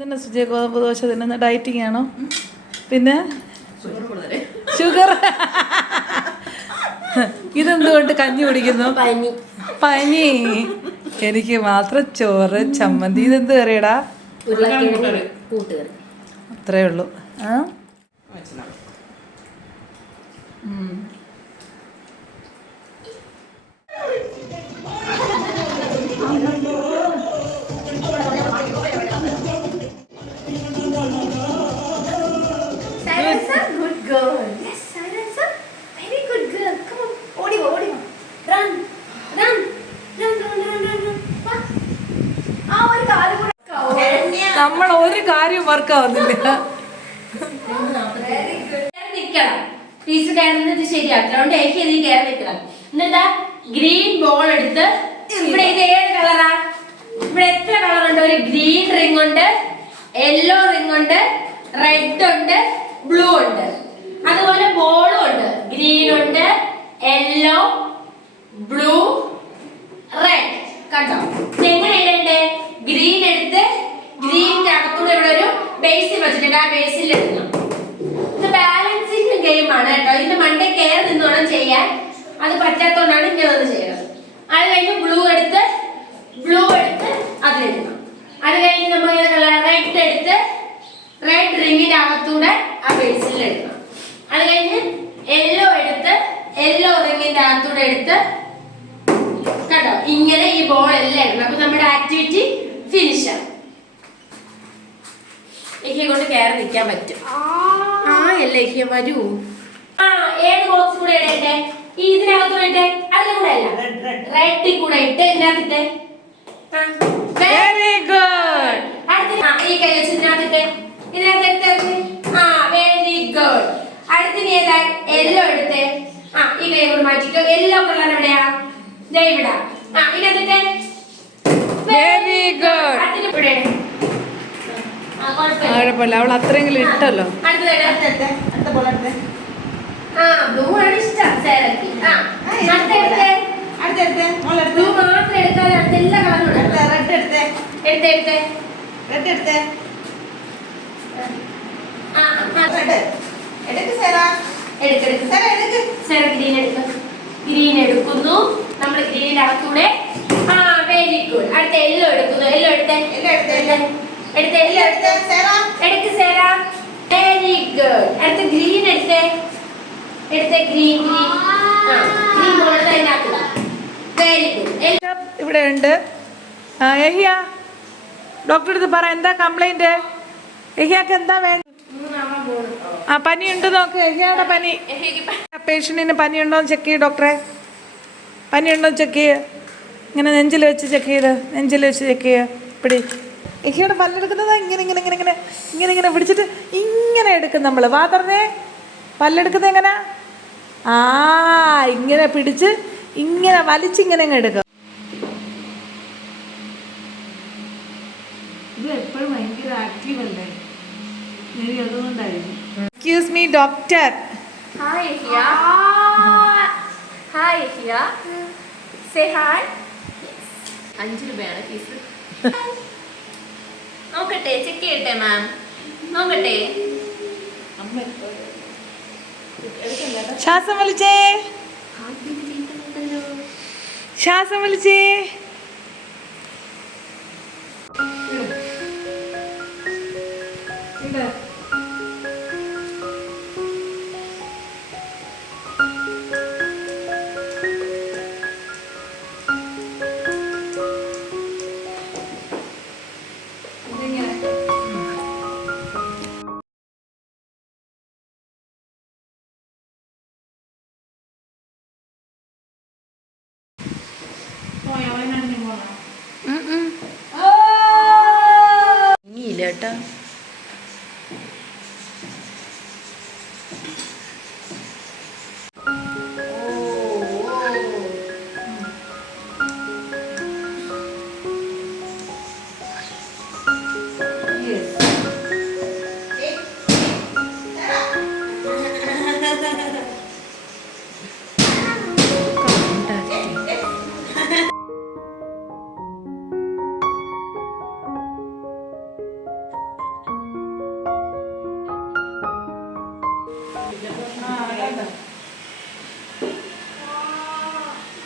ഇതന്നെ സുജയ ഗോതമ്പ് ദോശ തിന്നുന്ന ഡയറ്റിംഗ് ആണോ? പിന്നെ? ഷുഗർ ഇതെന്തുകൊണ്ട് കഞ്ഞി കുടിക്കുന്നു? പനി. പനി. എനിക്ക് മാത്രം ചോറ് ചമ്മന്തി ഇതെന്ത് കറിയടാ? അത്രേ ഉള്ളൂ. ആ? കാര്യം വർക്കാവുന്നില്ല നിക്കണം. ടീച്ചർ ശരിയാക്കില്ല അതുകൊണ്ട് എനിക്ക് ഇതിൽ കയറി നിൽക്കണം എന്നിട്ടാ ഗ്രീൻ ബോൾ എടുത്ത് ഇവിടെ ഇത് ഏത് കളറാ ഇവിടെ എത്ര കളർ ഉണ്ട്? ഒരു ഗ്രീൻ റിംഗ് ഉണ്ട് യെല്ലോ റിംഗ് ഉണ്ട് റെഡ് ഉണ്ട് ബ്ലൂ ഉണ്ട്. അതുപോലെ ബോളും ഉണ്ട്. ഗ്രീൻ ഉണ്ട് യെല്ലോ ബ്ലൂ റെഡ് കണ്ടോ ഇത് എങ്ങനെ ഇടണ്ടേ ഗ്രീൻ എടുത്ത് ഗ്രീനിന്റെ അകത്തൂടെ ഇവിടെ ഒരു ബേസിൽ വെച്ചിട്ടുണ്ട് ആ ബേസിൽ ഇടണം ഇത് ബാലൻസിങ് ഗെയിം ആണ് കേട്ടോ ഇതിന്റെ മണ്ടേ കയറി നിന്ന് വേണം ചെയ്യാൻ അത് പറ്റാത്തോണ്ടാണ് ഇങ്ങനെ ഒന്ന് ചെയ്യുന്നത് അത് കഴിഞ്ഞ് ബ്ലൂ എടുത്ത് ബ്ലൂ എടുത്ത് അതിലിടണം. അത് കഴിഞ്ഞ് നമ്മൾ റെഡ് എടുത്ത് റെഡ് റിങ്ങിന്റെ അകത്തൂടെ ആ ബേസിൽ ഇടണം. അത് കഴിഞ്ഞ് യെല്ലോ എടുത്ത് യെല്ലോ റിങ്ങിന്റെ അകത്തൂടെ എടുത്ത് കണ്ടോ? ഇങ്ങനെ ഈ ബോൾ എല്ലാം ഇടണം. അപ്പൊ നമ്മുടെ ആക്ടിവിറ്റി ഫിനിഷ് ആണ്. എനിക്ക് കൊണ്ട് കയറി നിൽക്കാൻ പറ്റും. ആ. അല്ലേ എനിക്ക് വരൂ ആ ഏത് ബോക്സ് കൂടെ ഇടട്ടെ ഈ ഇതിനകത്ത് കൂടെ അല്ല. റെഡിൽ കൂടെ ഇട്ട് ഇതിനകത്തിട്ട്. വെരി ഗുഡ് അടുത്ത ആ ഈ കൈ വെച്ച് ഇതിനകത്തിട്ട്. ഇതിനകത്ത് എടുത്ത് ആ വെരി ഗുഡ് അടുത്തിന് ഏതാ? എല്ലോ എടുത്ത്. ആ ഈ കൈ കൂടെ മാറ്റിക്കോ എല്ലോ കളർ എവിടെയാ? ദേ ഇവിടെ. ആ ഇതിനകത്തിട്ട്. വെരി ഗുഡ് അടുത്തിന് ഇവിടെ. കുഴപ്പമില്ല. അവൾ അത്രയെങ്കിലും ഇട്ടല്ലോ. അടുത്ത ബ്ലൂ ആണ് ഇഷ്ടം. സേലക്ക് ഗ്രീൻ എടുക്കുന്നു. നമ്മൾ ഗ്രീൻ അകത്തൂടെ. ആ വെരി ഗുഡ് അടുത്ത എല്ലോ എടുക്കുന്നു. എല്ലോ എടുത്തേ. എല്ലാം എടുത്ത് എടുത്ത്. എല്ലാം എടുത്ത്. എടുക്ക് സേല വെരി ഗുഡ് അടുത്ത ഗ്രീൻ എടുത്തേ. എടുത്തേ ഗ്രീൻ ഗ്രീൻ ഇവിടെ ഉണ്ട്. എഹിയ ഡോക്ടർ അടുത്ത് പറ എന്താ കംപ്ലൈന്റ് എഹിയാക്ക് എന്താ വേണ്ട ആ പനി ഉണ്ട്? നോക്ക് എഹിയുടെ പനി. പേഷ്യന്റിന് പനി ഉണ്ടോ എന്ന് ചെക്ക് ചെയ്യ് ഡോക്ടറെ പനി ഉണ്ടോ എന്ന് ചെക്ക് ചെയ്യ്. ഇങ്ങനെ നെഞ്ചിൽ വെച്ച് ചെക്ക് ചെയ്ത് നെഞ്ചിൽ വെച്ച് ചെക്ക് ചെയ്യ്. പിടി എഹിയുടെ പല്ലെടുക്കുന്നത് ഇങ്ങനെ ഇങ്ങനെ ഇങ്ങനെ ഇങ്ങനെ ഇങ്ങനെ ഇങ്ങനെ പിടിച്ചിട്ട് ഇങ്ങനെ എടുക്കും നമ്മൾ വാ തുറന്നേ. പല്ലെടുക്കുന്നത് എങ്ങനെ? ആ ഇങ്ങനെ പിടിച്ച് ഇങ്ങനെ വലിച്ചിങ്ങനെ അങ്ങ് എടുക്കും. ഇത് എപ്പോഴും ഭയങ്കര ആക്റ്റീവ് അല്ലേ? അതുകൊണ്ടായിരിക്കും. Excuse me doctor hi. Say hi. അഞ്ച് രൂപയാണ് ഫീസ് നോക്കട്ടെ ചെക്ക് ചെയ്യട്ടെ മാം നോക്കട്ടെ. ശ്വാസം വലിച്ചേ. ശ്വാസം വലിച്ചേ. questions?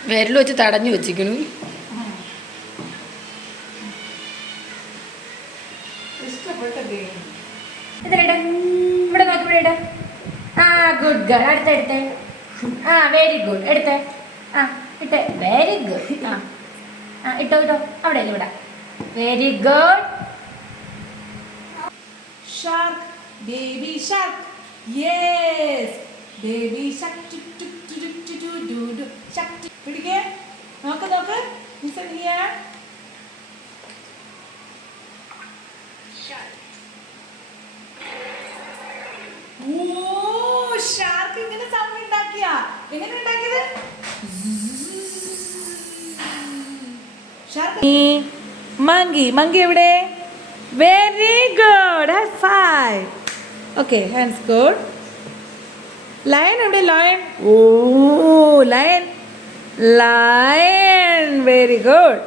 വിരൽ വെച്ച് തടഞ്ഞു വെച്ചിക്കണു ഇവിടെ നോക്കി ഇവിടെ ഇടാം. ആ ഗുഡ് ഗേൾ അടുത്ത എടുത്തേ. ആ വെരി ഗുഡ് എടുത്തേ. ആ ഇട്ടേ. വെരി ഗുഡ് ആ ആ ഇട്ടോ ഇട്ടോ. അവിടെ ഇവിടെ. Very good shark baby shark Yes. Devi ശക്തി ശക്തി. പിടിക്കേ. നോക്ക് നോക്ക്. മിസ് എന്തിയാ ഓ ഷാർക്ക് ഇങ്ങനെ സൗണ്ട് ഉണ്ടാക്കിയ. എങ്ങനെ ഉണ്ടാക്കിയത്? ഷാർക്ക് മങ്കി മങ്കി എവിടെ? Very good high five okay hands good lion എവിടെ ലയൺ ഓ ലയൺ ലയൺ വെരി ഗുഡ്